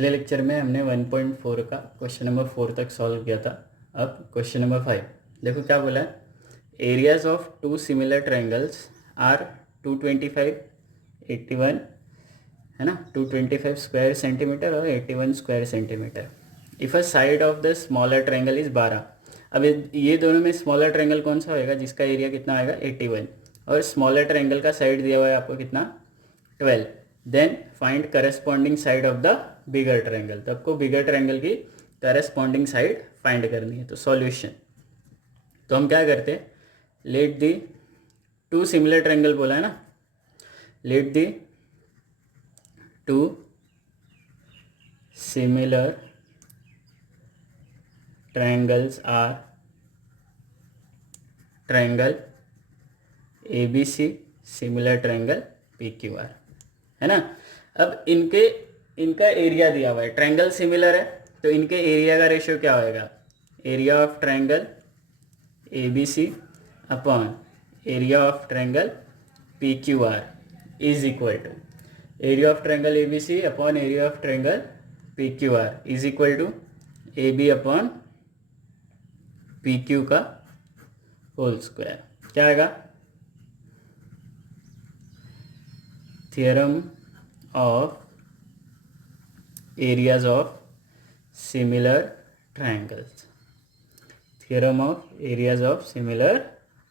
पिछले लेक्चर में हमने 1.4 का क्वेश्चन नंबर 4 तक सॉल्व किया था। अब क्वेश्चन नंबर 5 देखो क्या बोला है। Areas of two similar triangles are 225 81 है ना, 225 स्क्वायर सेंटीमीटर और 81 square centimetre. If a side of the smaller triangle is 12। अब ये दोनों में स्मॉलर ट्रायंगल कौन सा होएगा जिसका एरिया कितना आएगा 81, और स्मॉलर ट्रायंगल का साइड दिया हुआ है आपको कितना 12। Then find corresponding side of the bigger triangle. तो आपको बिगर ट्रायंगल की करस्पॉन्डिंग साइड फाइंड करनी है। तो सॉल्यूशन, तो हम क्या करते हैं, let the two similar triangle बोला है ना, let the two similar triangles are triangle ABC similar triangle PQR, है ना। अब इनका एरिया दिया हुआ है, ट्रायंगल सिमिलर है तो इनके एरिया का रेशियो क्या होएगा, area of triangle ABC upon area of triangle PQR is equal to area of triangle ABC upon area of triangle PQR is equal to AB upon PQ का whole square. क्या आएगा, theorem of areas of similar triangles, theorem of areas of similar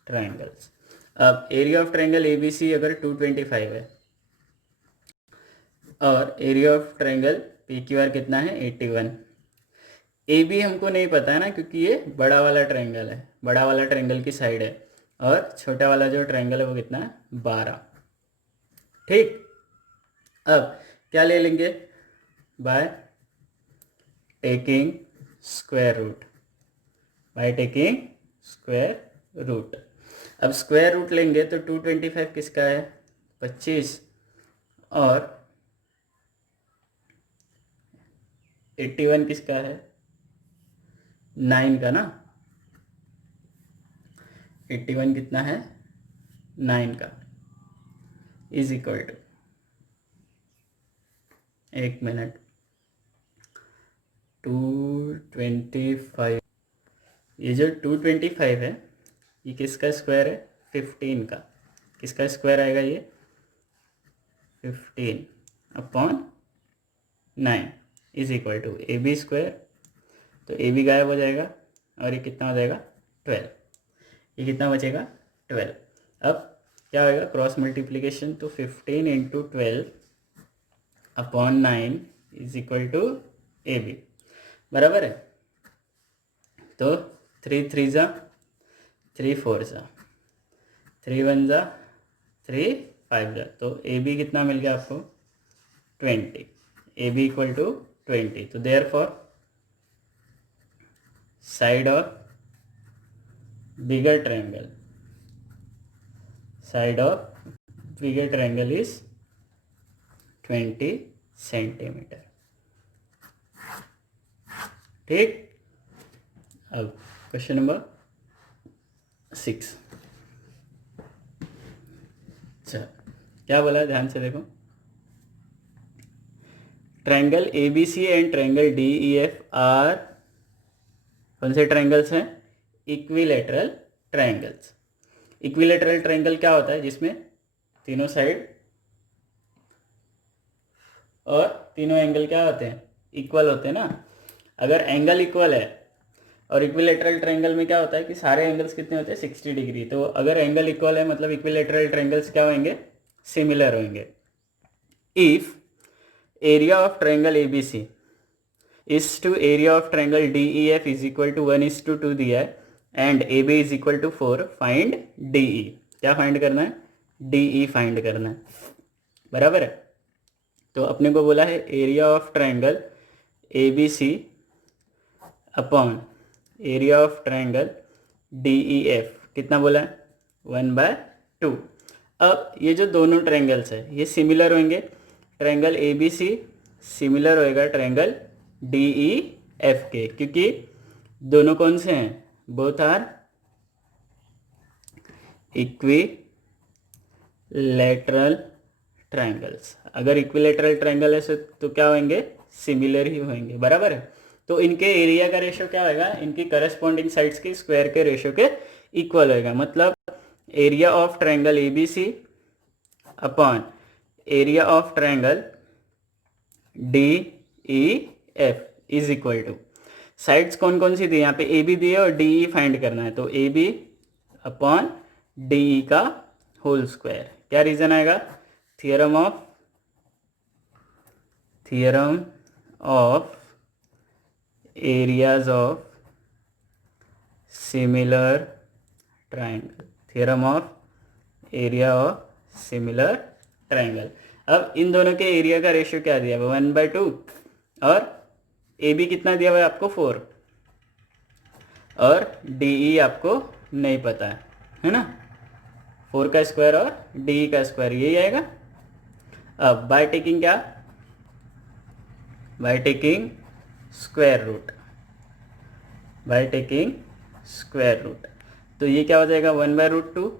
triangles. अब area of triangle ABC अगर 225 है और area of triangle PQR कितना है 81। AB हमको नहीं पता है ना, क्योंकि ये बड़ा वाला ट्रायंगल है, बड़ा वाला ट्रायंगल की साइड है, और छोटा वाला जो ट्रायंगल है वो कितना है 12। ठीक, अब क्या ले लेंगे, by taking square root, by taking square root. अब स्क्वायर रूट लेंगे तो 225 किसका है 25, और 81 किसका है 9 का ना, 81 कितना है 9 का, इज इक्वल टू, एक मिनट, 225, ये जो 225 है ये किसका स्क्वायर है 15 का, किसका स्क्वायर आएगा ये 15 upon 9 is equal to AB square, तो AB गायब हो जाएगा और ये कितना हो जाएगा 12, ये कितना बचेगा 12। अब क्या होएगा क्रॉस मल्टीप्लिकेशन, तो 15 into 12 upon 9 is equal to AB, बराबर है। तो 3 3 जा 3 4 जा 3 1 जा 3 5 जा, तो AB कितना मिल गया आपको 20, AB इक्वल टू 20। तो therefore side of bigger triangle, side of bigger triangle is 20 centimetre. ठीक, अब क्वेश्चन नंबर 6। अच्छा क्या बोला, ध्यान से देखो, triangle ABC and triangle DEF are कौन से ट्रायंगल्स हैं, इक्विलेटरल ट्रायंगल्स। इक्विलेटरल ट्रायंगल क्या होता है, जिसमें तीनों साइड और तीनों एंगल क्या होते हैं इक्वल होते हैं ना। अगर एंगल इक्वल है, और इक्विलेटरल ट्रायंगल में क्या होता है कि सारे एंगल्स कितने होते हैं 60 डिग्री, तो अगर एंगल इक्वल है मतलब इक्विलेटरल ट्रायंगल्स क्या होंगे सिमिलर होंगे। If area of triangle ABC is to area of triangle DEF is equal to 1:2 दिया है, and AB is equal to 4, find DE। क्या फाइंड करना है, DE फाइंड करना है, बराबर है। तो अपने को बोला है area of triangle ABC upon area of triangle DEF कितना बोला है 1/2। अब ये जो दोनों ट्रायंगल्स है ये सिमिलर होंगे, ट्रायंगल ABC सिमिलर होएगा ट्रायंगल DEF के, क्योंकि दोनों कौन से हैं, बोथ आर इक्विलैटरल ट्रायंगल्स। अगर इक्विलैटरल ट्रायंगल है तो क्या होंगे सिमिलर ही होंगे, बराबर है। तो इनके एरिया का रेशो क्या होगा, इनकी करस्पॉन्डिंग साइड्स के स्क्वायर के रेशो के इक्वल होगा। मतलब area of triangle A B C upon area of triangle D E F is equal to, sides कौन कौन सी दी है यहाँ पे, ए बी दी है और डी ई फाइंड करना है, तो A B upon D E का होल स्क्वायर। क्या रीजन आएगा, theorem of areas of similar triangle, theorem of area of similar triangle. अब इन दोनों के एरिया का रेशियो क्या दिया हुआ, 1/2, और ए बी कितना दिया हुआ है आपको 4, और डी ई आपको नहीं पता है ना, 4 का स्क्वायर और डी ई का स्क्वायर यही आएगा। अब बाय टेकिंग क्या, by taking square root, by taking square root, तो ये क्या हो जाएगा 1/√2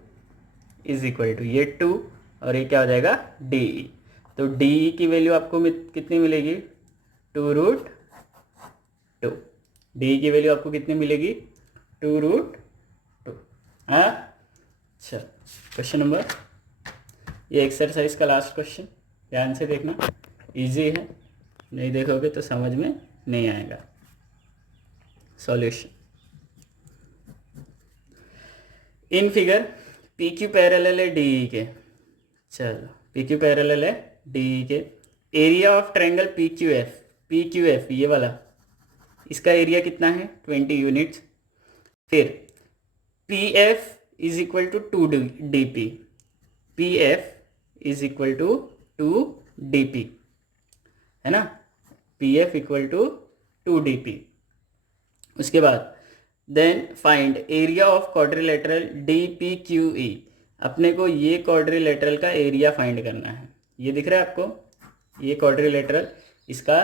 इज इक्वल टू ये 2, और ये क्या हो जाएगा डी ई। तो डी ई की वैल्यू आपको कितनी मिलेगी, 2√2। डी ई की वैल्यू आपको कितनी मिलेगी, 2√2। हाँ, अच्छा क्वेश्चन नंबर, ये एक्सरसाइज का लास्ट क्वेश्चन, ध्यान से देखना, इजी है, नहीं देखोगे तो समझ में नहीं आएगा। Solution, in figure P Q parallel है डी ई के, चलो पी क्यू पैरेलल है डी ई के, area of triangle P Q F ये वाला, इसका एरिया कितना है 20 यूनिट्स। फिर P F is equal to 2 D P, P F is equal to 2 D P, है ना, P F equal to 2 D P. उसके बाद then find area of quadrilateral D P Q ई, अपने को ये क्वाड्रिलेटरल का एरिया फाइंड करना है, ये दिख रहा है आपको, ये क्वाड्रिलेटरल, इसका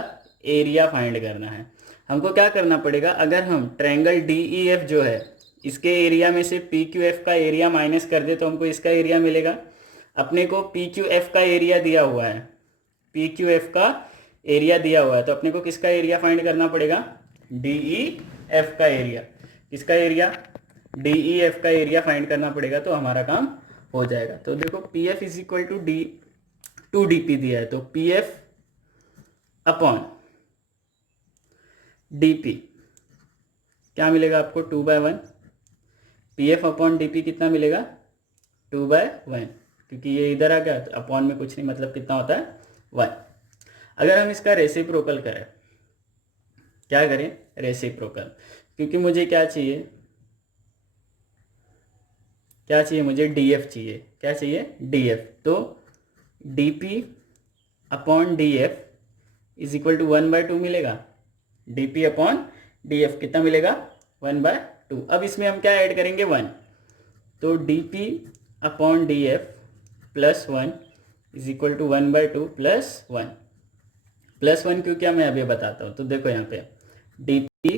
एरिया फाइंड करना है। हमको क्या करना पड़ेगा, अगर हम ट्रायंगल डी ई एफ जो है इसके एरिया में से पी क्यू एफ का एरिया माइनस कर दे तो हमको इसका एरिया मिलेगा। अपने को पी क्यू एफ का एरिया दिया हुआ है, पी क्यू एफ का एरिया दिया हुआ है, तो अपने को किसका एरिया फाइंड करना पड़ेगा, डी ई एफ का एरिया, किसका एरिया, डी ई एफ का एरिया फाइंड करना पड़ेगा, तो हमारा काम हो जाएगा। तो देखो P F is equal to D 2 D P दिया है, तो P F upon D P क्या मिलेगा आपको 2/1, P F upon D P कितना मिलेगा 2/1, क्योंकि ये इधर आ गया तो अपॉन में कुछ नहीं, मतलब कितना होता है 1। अगर हम इसका रेसिप्रोकल करें, क्या करें रेसिप्रोकल, क्योंकि मुझे क्या चाहिए मुझे डी एफ चाहिए, क्या चाहिए डी एफ, तो D P upon D F is equal to 1/2 मिलेगा, D P upon D F कितना मिलेगा 1/2। अब इसमें हम क्या ऐड करेंगे 1, तो D P upon D F plus 1 is equal to 1/2 plus 1, plus 1 क्यों, क्या मैं अभी बताता हूँ। तो देखो यहाँ पे D P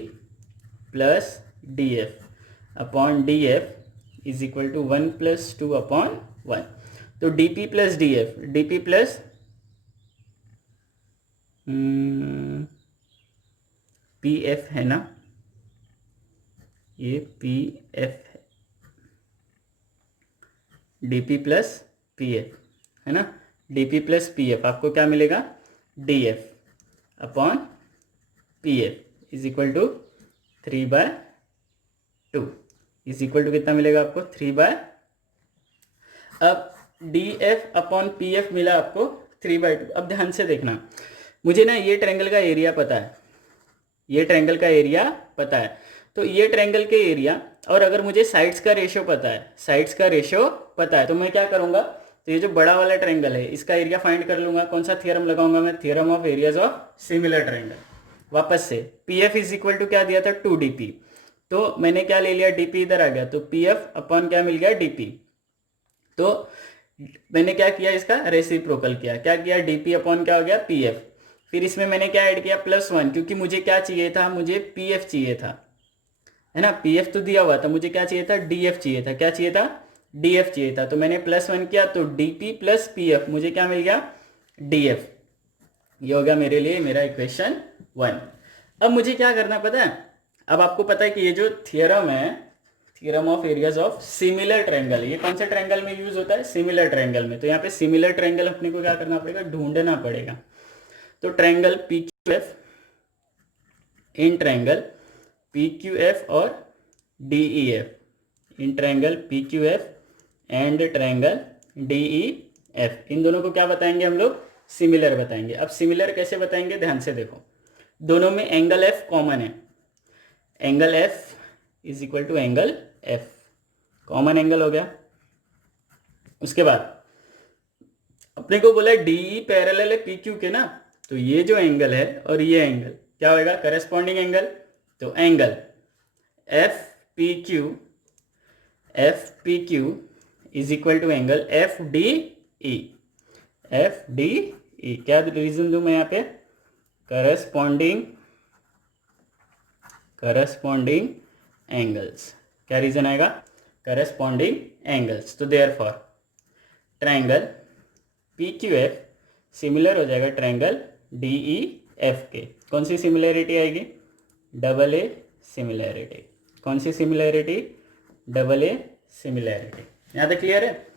plus D F upon D F is equal to 1 + 2 upon 1, तो D P plus D F, D P plus P F है ना, ये पी एफ है, D P plus P F है ना, D P plus P F आपको क्या मिलेगा, D F upon P F is equal to 3/2 is equal to कितना मिलेगा आपको 3/, अब D F upon P F मिला आपको 3/2। अब ध्यान से देखना, मुझे ना ये ट्रायंगल का एरिया पता है, ये ट्रायंगल का एरिया पता है, तो ये ट्रायंगल के एरिया, और अगर मुझे साइड्स का रेशो पता है, साइड्स का रेशो पता है, तो मैं क्या करूँगा, तो ये जो बड़ा वाला ट्रायंगल है इसका एरिया फाइंड कर लूँगा। कौन सा थ्योरम लगाऊंगा मैं, theorem of areas of similar triangle. वापस से P F is equal to क्या दिया था 2 डी पी, तो मैंने क्या ले लिया डी पी इधर आ गया, तो पी एफ अपॉन क्या मिल गया डी पी, तो मैंने क्या किया इसका रेसिप्रोकल किया, क्या किया डी पी अपॉन क्या हो गया पी एफ, फिर इसमें मैंने क्या ऐड किया +1, क्योंकि मुझे क्या चाहिए था, मुझे पी एफ चाहिए था, है ना, पी एफ तो दिया हुआ था, मुझे क्या चाहिए था डी एफ चाहिए था, क्या चाहिए था डी एफ चाहिए था, तो मैंने +1 किया, तो D P plus P F मुझे क्या मिल गया डी एफ, ये हो गया मेरे लिए मेरा इक्वेशन 1। अब मुझे क्या करना पता है, अब आपको पता है कि ये जो थियरम है, theorem of areas of similar triangle, ये कौन से ट्रायंगल में यूज होता है, सिमिलर ट्रायंगल में। तो यहाँ पे सिमिलर ट्रायंगल अपने को क्या करना पड़ेगा, ढूंढना पड़ेगा। तो ट्रायंगल पी क्यू एफ, इन ट्रायंगल पी क्यू एफ और डी ई एफ, इन triangle P Q F and triangle D E F, इन दोनों को क्या बताएंगे हम लोग, सिमिलर बताएंगे। अब सिमिलर कैसे बताएंगे, ध्यान से देखो, दोनों में एंगल एफ कॉमन है, angle F is equal to angle F, common angle हो गया। उसके बाद अपने को बोला डीई पैरेलल है पी क्यू के ना, तो ये जो एंगल है और ये एंगल क्या होएगा, करेस्पॉन्डिंग एंगल। तो angle F P Q is equal to angle F D E, F D E. क्या रीजन दूं मैं यहाँ पे, करस्पॉन्डिंग एंगल्स, क्या रीजन आएगा, करस्पॉन्डिंग एंगल्स। तो therefore triangle P Q F similar हो जाएगा ट्रायंगल डी ई एफ के। कौन सी सिमिलैरिटी आएगी, डबल ए सिमिलैरिटी। कौन सी सिमिलैरिटी, डबल ए सिमिलैरिटी। यहाँ तक क्लियर है।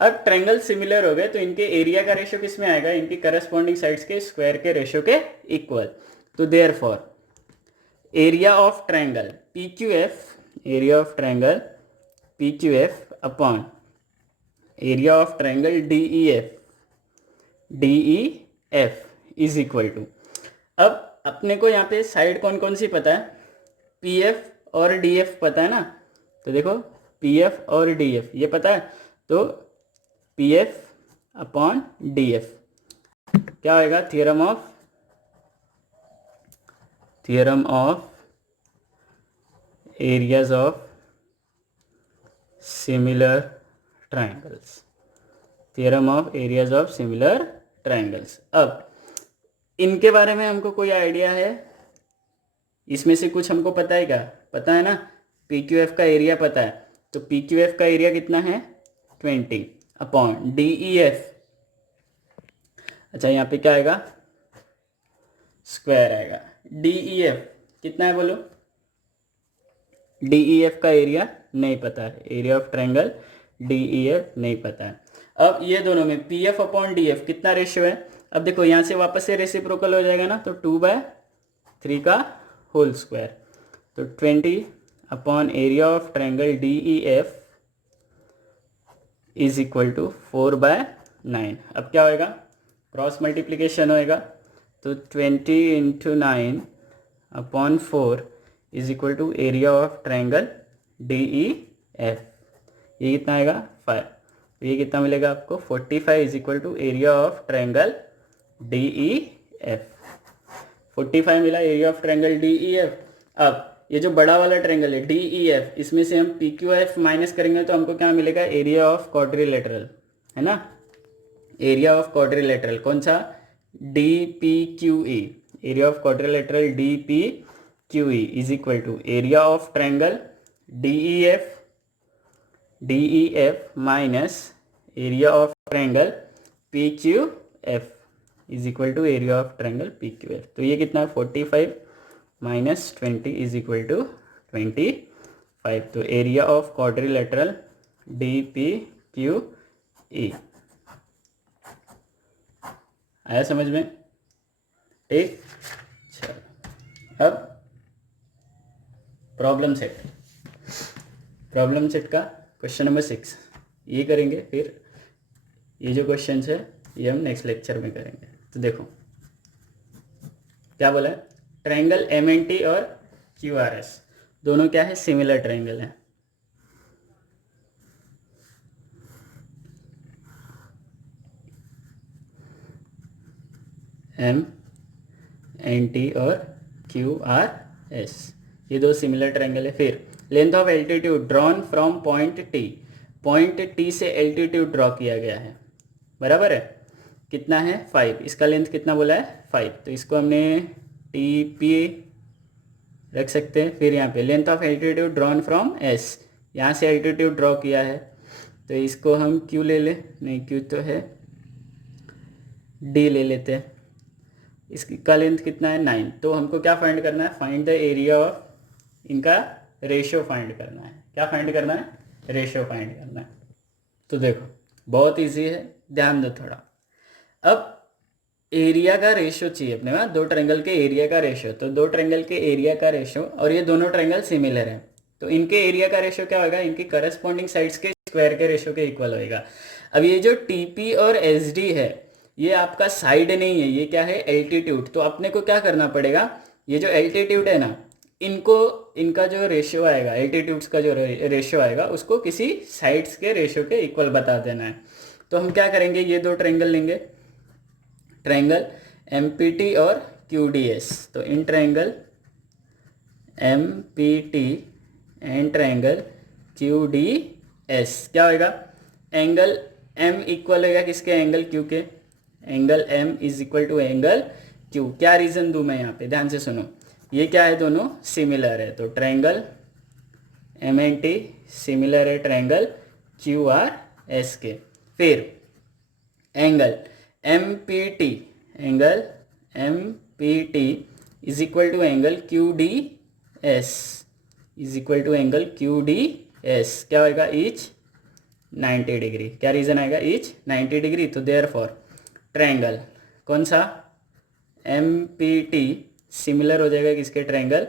अब ट्रायंगल सिमिलर हो गए तो इनके एरिया का रेशियो किस में आएगा, इनकी करस्पॉन्डिंग साइड्स के स्क्वायर के रेशियो के इक्वल। तो therefore area of triangle P Q F, area of triangle P Q F upon area of triangle D E F is equal to, अब अपने को यहाँ पे साइड कौन कौन सी पता है, पी एफ और डी एफ पता है ना। तो देखो पी एफ और डी एफ ये पता है, तो P F upon D F क्या होएगा, theorem of areas of similar triangles, theorem of areas of similar triangles. अब इनके बारे में हमको कोई आइडिया है, इसमें से कुछ हमको पता है क्या, पता है ना, पी क्यू एफ का एरिया पता है, तो पी क्यू एफ का एरिया कितना है 20 अपॉन डी ई एफ, अच्छा यहाँ पे क्या आएगा, स्क्वायर आएगा। डी ई एफ कितना है बोलो, डी ई एफ का एरिया नहीं पता है, area of triangle D E F नहीं पता है। अब ये दोनों में P F upon D F कितना रेशियो है, अब देखो यहाँ से वापस से रेसिप्रोकल हो जाएगा ना, तो 2/3 का होल स्क्वायर, तो 20 upon area of triangle D E F is equal to 4/9। अब क्या होएगा, क्रॉस मल्टीप्लीकेशन होएगा, तो 20 into 9 upon 4 is equal to area of triangle D E F, ये कितना आएगा 5, ये कितना मिलेगा आपको 45 is equal to area of triangle D E F, 45 मिला area of triangle D E F. अब ये जो बड़ा वाला ट्रायंगल है डी ई एफ, इसमें से हम पी क्यू एफ माइनस करेंगे तो हमको क्या मिलेगा, एरिया ऑफ क्वाड्रिलेटरल, है ना, एरिया ऑफ क्वाड्रिलेटरल कौन सा, D P Q E, area of quadrilateral D P Q E is equal to area of triangle D E F minus area of triangle P Q F is equal to area of triangle P Q F. तो ये कितना है 45 minus 20 is equal to 25, तो area of quadrilateral D P Q ई। आया समझ में, ठीक। चलो अब प्रॉब्लम सेट का क्वेश्चन नंबर 6 ये करेंगे, फिर ये जो क्वेश्चन है ये हम नेक्स्ट लेक्चर में करेंगे। तो देखो क्या बोला है, ट्रायंगल एम एन टी और क्यू आर एस दोनों क्या है, सिमिलर ट्रायंगल है। एम एन टी और क्यू आर एस ये दो सिमिलर ट्रायंगल है। फिर length of altitude drawn from point T से एल्टीट्यूड ड्रॉ किया गया है, बराबर है, कितना है 5, इसका लेंथ कितना बोला है 5, तो इसको हमने टी पी रख सकते हैं। फिर यहाँ पे length of altitude drawn from S, यहाँ से एल्टीट्यूड ड्रॉ किया है तो इसको हम क्यू ले ले, नहीं क्यू तो है डी ले लेते हैं। इसका लेंथ कितना है 9। तो हमको क्या फाइंड करना है, फाइंड द एरिया ऑफ, इनका रेशियो फाइंड करना है। क्या फाइंड करना है, रेशियो फाइंड करना है। तो देखो बहुत इजी है, ध्यान दो थोड़ा। अब एरिया का रेशियो चाहिए अपने पास, दो ट्रायंगल के एरिया का रेशियो। तो दो ट्रायंगल के एरिया का रेशियो, और ये दोनों ट्रायंगल सिमिलर है, तो इनके एरिया का रेशियो क्या होगा, इनकी करस्पॉन्डिंग साइड्स के स्क्वायर के रेशियो के इक्वल होएगा। अब ये जो टीपी और एसडी है, ये आपका साइड नहीं है, ये क्या है, एल्टीट्यूड। तो अपने को क्या करना पड़ेगा, ये जो एल्टीट्यूड है ना, इनको, इनका जो रेशियो आएगा, एल्टीट्यूड्स का जो रेशियो आएगा, उसको किसी साइड्स के रेशियो के इक्वल बता देना है। तो हम क्या करेंगे, ये दो ट्रायंगल लेंगे, ट्रायंगल एमपीटी और क्यूडीएस। तो इन triangle MPT and triangle QDS क्या होएगा, एंगल एम इक्वल होगा किसके, एंगल क्यू के। Angle M is equal to angle Q. क्या रीजन दूं मैं यहाँ पे, ध्यान से सुनो। ये क्या है, दोनों सिमिलर है, तो triangle M and T similar है ट्रायंगल क्यू आर एस के। फिर angle M P T, angle M P T is equal to angle Q D S, is equal to angle Q D S. क्या होगा, each 90 degree. क्या reason आएगा, each 90 degree. तो therefore triangle कौन सा, M P T similar हो जाएगा किसके, ट्रायंगल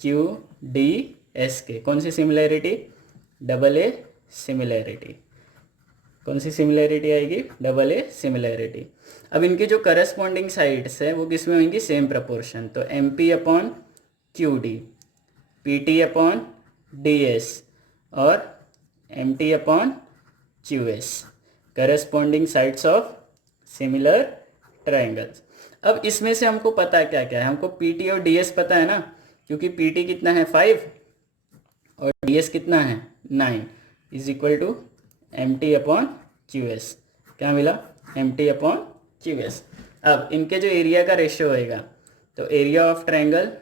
क्यू डी एस के। कौन सी सिमिलैरिटी, डबल ए सिमिलैरिटी। कौन सी सिमिलैरिटी आएगी, डबल ए सिमिलैरिटी। अब इनकी जो करस्पॉन्डिंग साइड्स है वो किस में होंगी, सेम प्रपोर्शन। तो M P upon Q D, P T upon D S और M T upon Q S, corresponding sides of similar triangles. अब इसमें से हमको पता है क्या क्या है, हमको पी टी और डी एस पता है ना, क्योंकि पी टी कितना है 5 और डी एस कितना है 9, is equal to M T upon Q S. क्या मिला, M T upon Q S. अब इनके जो एरिया का रेशियो होएगा, तो area of triangle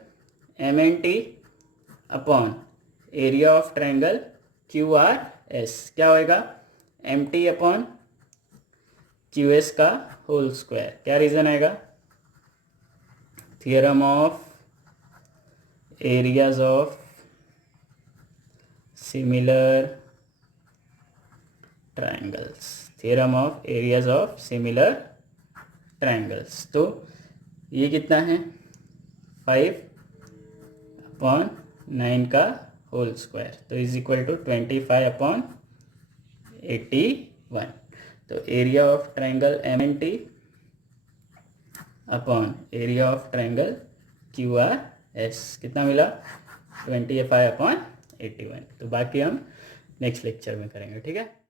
M N T upon area of triangle Q R S क्या होएगा, M T upon Q S का होल स्क्वायर। क्या रीजन आएगा, theorem of areas of similar triangles, theorem of areas of similar triangles. तो ये कितना है 5/9 का होल स्क्वायर, तो इज इक्वल टू 25/81। तो area of triangle M N T upon area of triangle Q R S कितना मिला 25/81। तो बाकी हम नेक्स्ट लेक्चर में करेंगे, ठीक है।